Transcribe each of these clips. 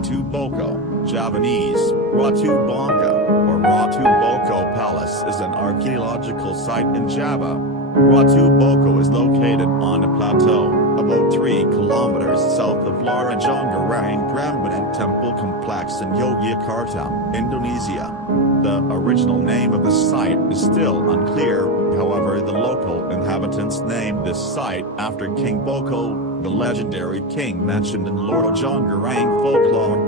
Ratu Boko, Javanese, Ratu Baka, or Ratu Boko Palace is an archaeological site in Java. Ratu Boko is located on a plateau, about 3 kilometers south of Lara Jonggrang Prambanan Temple Complex in Yogyakarta, Indonesia. The original name of the site is still unclear, however the local inhabitants named this site after King Boko, the legendary king mentioned in Loro Jonggrang folklore.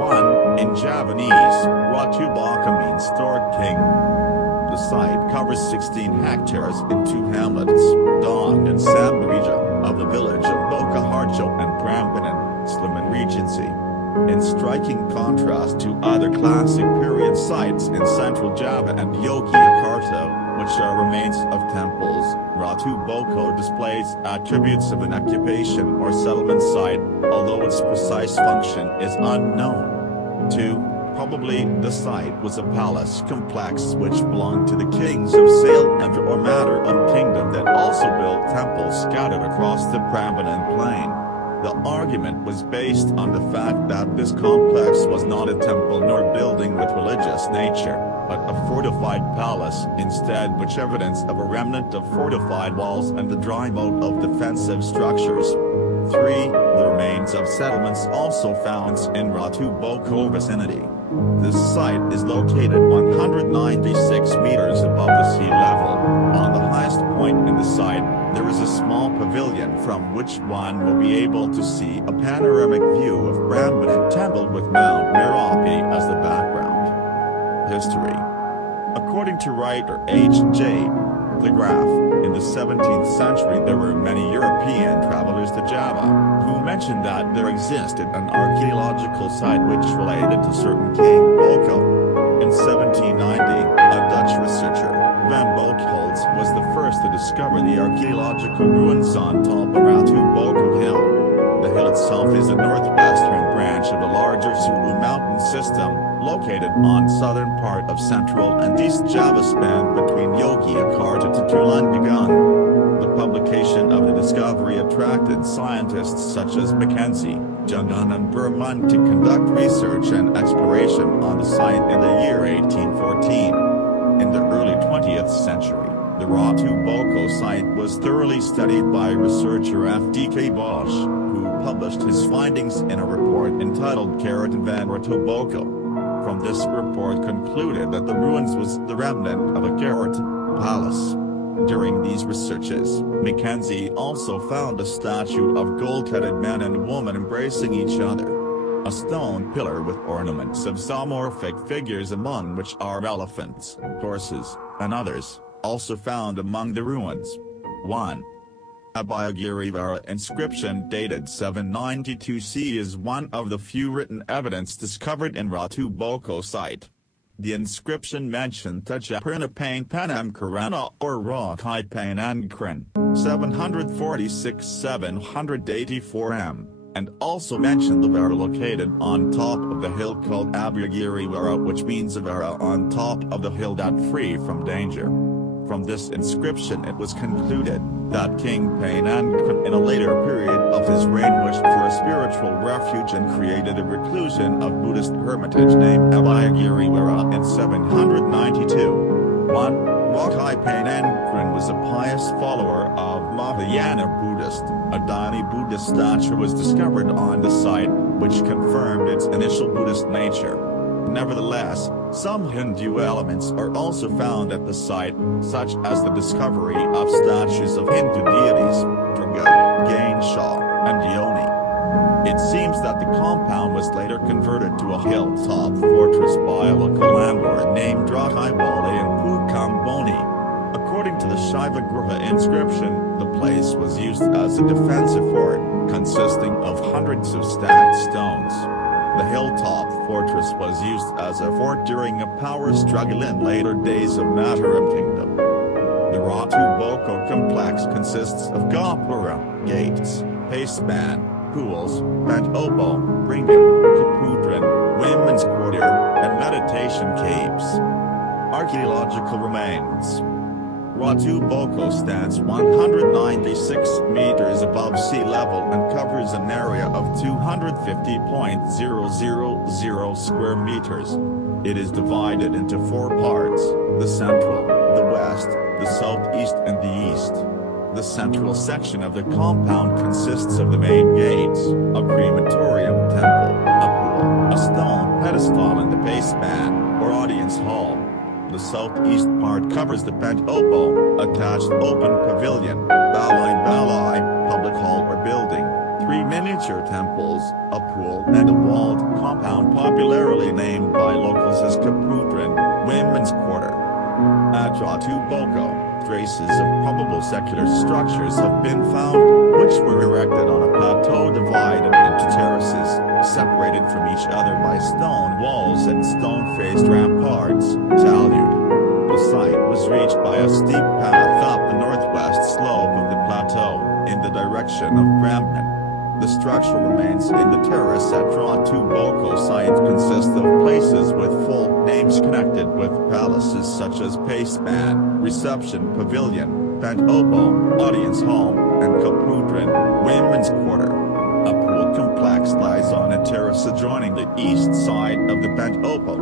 1. In Javanese, Ratu Baka means Stork King. The site covers 16 hectares in 2 hamlets, Dawung and Sambireja, of the village of Bokoharjo and Prambanan, Sleman Regency. In striking contrast to other classic period sites in Central Java and Yogyakarta, which are remains of temples, Ratu Boko displays attributes of an occupation or settlement site, although its precise function is unknown. 2. Probably the site was a palace complex which belonged to the kings of Sailendra or Mataram Kingdom that also built temples scattered across the Prambanan Plain. The argument was based on the fact that this complex was not a temple nor building with religious nature, but a fortified palace instead, which evidence of a remnant of fortified walls and the dry moat of defensive structures. 3. The remains of settlements also found in Ratu Boko vicinity. This site is located 196 meters above the sea level. On the highest point in the site, there is a small pavilion from which one will be able to see a panoramic view of Prambanan Temple with Mount Merapi as the background. History. According to writer H.J. the Graph, in the 17th century there were many European travelers to Java, who mentioned that there existed an archaeological site which related to certain King Boko. In 1790, a Dutch researcher, Van Boltholz, was the first to discover the archaeological ruins on top of Ratu Boko Hill. The hill itself is a northwestern branch of the larger Sulu mountain system, located on southern part of Central and East Java span between Yogyakarta to Tulungagung. The publication of the discovery attracted scientists such as Mackenzie, Jungan and Berman to conduct research and exploration on the site in the year 1814. In the early 20th century, the Ratu Boko site was thoroughly studied by researcher F.D.K. Bosch, who published his findings in a report entitled Keratin van Ratu Boko. From this report concluded that the ruins was the remnant of a Yogyakarta palace. During these researches, Mackenzie also found a statue of gold-headed man and woman embracing each other. A stone pillar with ornaments of zoomorphic figures among which are elephants, horses, and others, also found among the ruins. 1. A Abhayagiri inscription dated 792 CE is one of the few written evidence discovered in Ratu Boko site. The inscription mentioned Tajaprana Pain Panam Karana or Rakai Panangkran, 746-784 m, and also mentioned the Vara located on top of the hill called Abhayagiri Vara, which means a Vara on top of the hill that free from danger. From this inscription it was concluded that King Panangkran in a later period of his reign wished for a spiritual refuge and created a reclusion of Buddhist hermitage named Abhayagiri Vara in 792. 1. Rakai Panangkran was a pious follower of Mahayana Buddhist. A Dani Buddhist statue was discovered on the site, which confirmed its initial Buddhist nature. Nevertheless, some Hindu elements are also found at the site, such as the discovery of statues of Hindu deities, Durga, Ganesha, and Yoni. It seems that the compound was later converted to a hilltop fortress by a local landlord named Rahaibale and Pukamboni. According to the Shiva Gruha inscription, the place was used as a defensive fort, consisting of hundreds of stacked stones. The hilltop fortress was used as a fort during a power struggle in later days of Mataram Kingdom. The Ratu Boko complex consists of gopura, gates, paceman, pools, obo, ringam, kapudran, women's quarter, and meditation caves. Archaeological remains. Ratu Boko stands 196 meters above sea level and covers an area of 250.000 square meters. It is divided into 4 parts: the central, the west, the southeast and the east. The central section of the compound consists of the main gates, a crematorium temple, a pool, a stone pedestal and the basement, or audience hall. The southeast part covers the Pentopo, attached open pavilion, balai, public hall or building, 3 miniature temples, a pool and a walled compound popularly named by locals as Kaputran, women's quarter. At Ratu Boko, traces of probable secular structures have been found, which were erected on a plateau divided into terraces, separated from each other by stone walls and stone-faced ramparts, talud. The site was reached by a steep path up the northwest slope of the plateau, in the direction of Prambanan. The structural remains in the terrace at Ratu Boko site consist of places with folk names connected with palaces such as Paceman, Reception Pavilion, Pentopo, Audience Hall, and Kaputran, Women's Quarter. A pool complex lies on a terrace adjoining the east side of the Pentopo.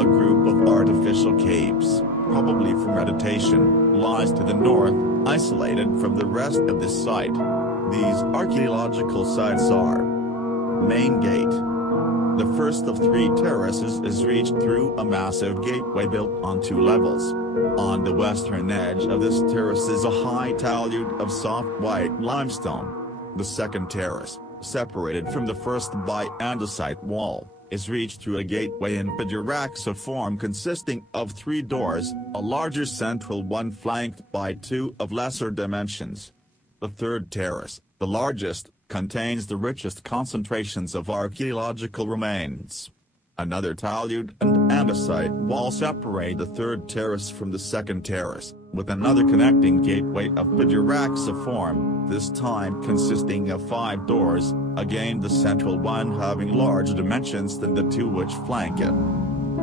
A group of artificial caves, probably for meditation, lies to the north, isolated from the rest of the site. These archaeological sites are: Main Gate. The first of 3 terraces is reached through a massive gateway built on 2 levels. On the western edge of this terrace is a high talud of soft white limestone. The second terrace, separated from the first by andesite wall, is reached through a gateway in form consisting of 3 doors, a larger central one flanked by 2 of lesser dimensions. The third terrace, the largest, contains the richest concentrations of archaeological remains. Another talud and andesite wall separate the third terrace from the second terrace, with another connecting gateway of form, this time consisting of 5 doors, again the central one having larger dimensions than the 2 which flank it.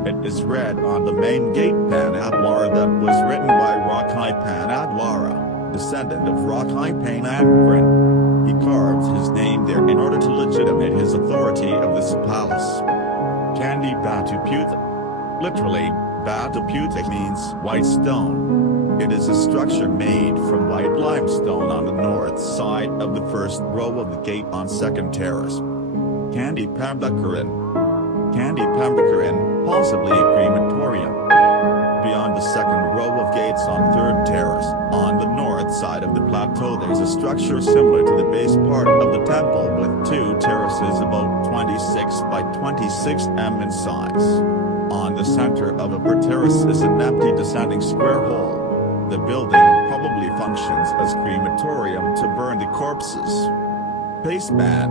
It is read on the main gate Panadwara that was written by Rakai Panadwara, descendant of Rakai Panadwaran. He carved his name there in order to legitimate his authority of this palace. Candi Batu Putih. Literally, Batu Putih means white stone. It is a structure made from white limestone on the north side of the first row of the gate on second terrace. Candi Pambakaran. Candi Pambakaran, possibly a crematorium. Beyond the second row of gates on third terrace, on the north side of the plateau there is a structure similar to the base part of the temple with 2 terraces about 26 by 26 m in size. On the center of a per terrace is an empty descending square hole. The building probably functions as crematorium to burn the corpses. Paceman.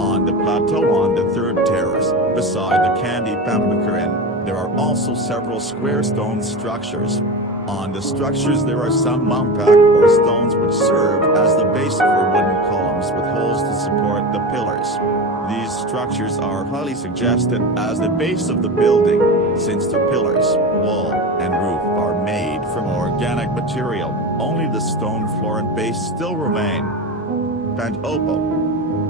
On the plateau on the third terrace, beside the Candi Pambakaran, there are also several square stone structures. On the structures there are some mampak or stones which serve as the base for wooden columns with holes to support the pillars. These structures are highly suggested as the base of the building, since the pillars, wall, and roof are made from organic material. Only the stone floor and base still remain. Pentopo.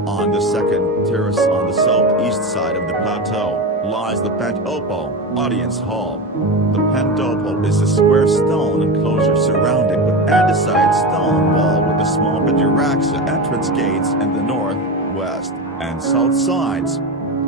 On the second terrace on the southeast side of the plateau, lies the Pentopo, Audience Hall. The Pentopo is a square stone enclosure surrounded with andesite stone wall with a small Biduraxa entrance gates in the north, west, and south sides.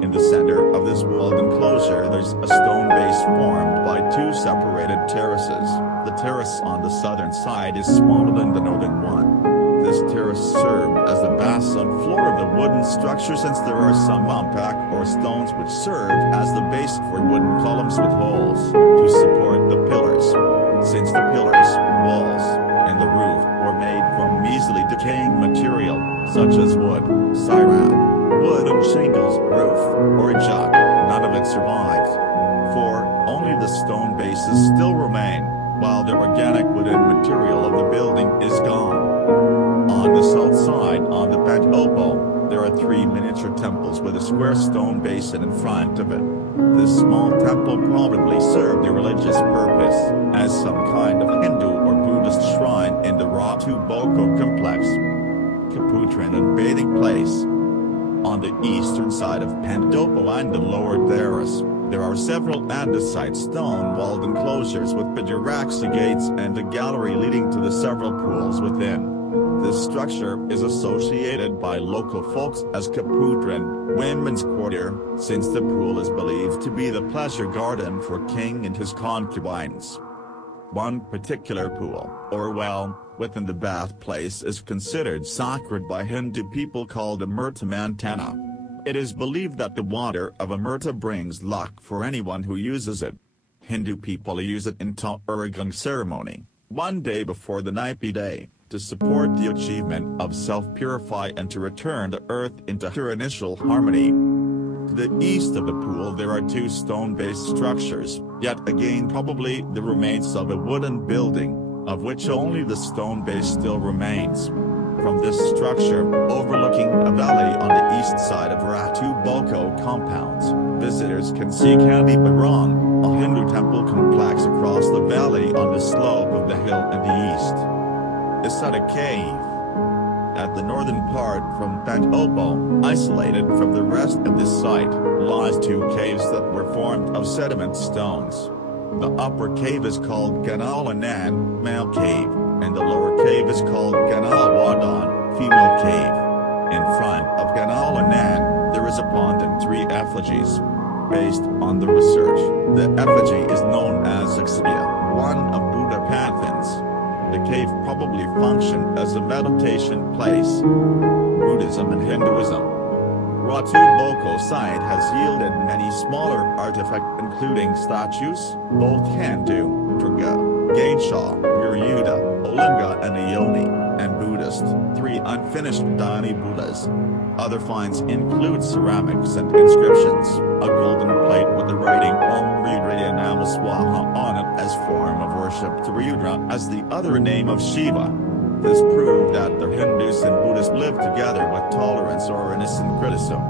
In the center of this walled enclosure there's a stone base formed by 2 separated terraces. The terrace on the southern side is smaller than the northern one. This terrace served as the base on floor of the wooden structure since there are some mampak or stones which serve as the base for wooden columns with holes to support the pillars. Since the pillars, walls, and the roof were made from easily decaying material, such as wood, sirab, wooden shingles, roof, or jut, none of it survives. For only the stone bases still remain, while the organic wooden material of the building is gone. On the south side on the Pentopo, there are 3 miniature temples with a square stone basin in front of it. This small temple probably served a religious purpose, as some kind of Hindu or Buddhist oldest shrine in the Ratu Boko complex. Kaputran and Bathing Place. On the eastern side of Pendopo and the lower terrace, there are several andesite stone-walled enclosures with pidiraxi gates and a gallery leading to the several pools within. This structure is associated by local folks as Kaputran, women's quarter, since the pool is believed to be the pleasure garden for king and his concubines. One particular pool, or well, within the bath place is considered sacred by Hindu people called Amrita Mantana. It is believed that the water of Amrita brings luck for anyone who uses it. Hindu people use it in Tauragam ceremony, one day before the Naipi day, to support the achievement of self-purify and to return the earth into her initial harmony. To the east of the pool there are two stone-based structures, yet again probably the remains of a wooden building, of which only the stone base still remains. From this structure, overlooking a valley on the east side of Ratu Boko compounds, visitors can see Candi Barong, a Hindu temple complex across the valley on the slope of the hill in the east. Isada Cave. At the northern part from Pendopo, isolated from the rest of this site, lies two caves that were formed of sediment stones. The upper cave is called Ganalanan, male cave, and the lower cave is called Ganalawadan, female cave. In front of Ganalanan, there is a pond and three effigies. Based on the research, the effigy is known as Exibia, one of Buddha pantheons. The cave probably functioned as a meditation place. Buddhism and Hinduism. Ratu Boko site has yielded many smaller artifacts including statues, both Hindu, Durga, Ganesha, Garuda, Olinga and Ioni, and Buddhist, 3 unfinished Dani Buddhas. Other finds include ceramics and inscriptions, a golden plate with the writing Om Rudra Nama Swaha on it as form of worship to Rudra as the other name of Shiva. This proved that the Hindus and Buddhists lived together with tolerance or innocent criticism.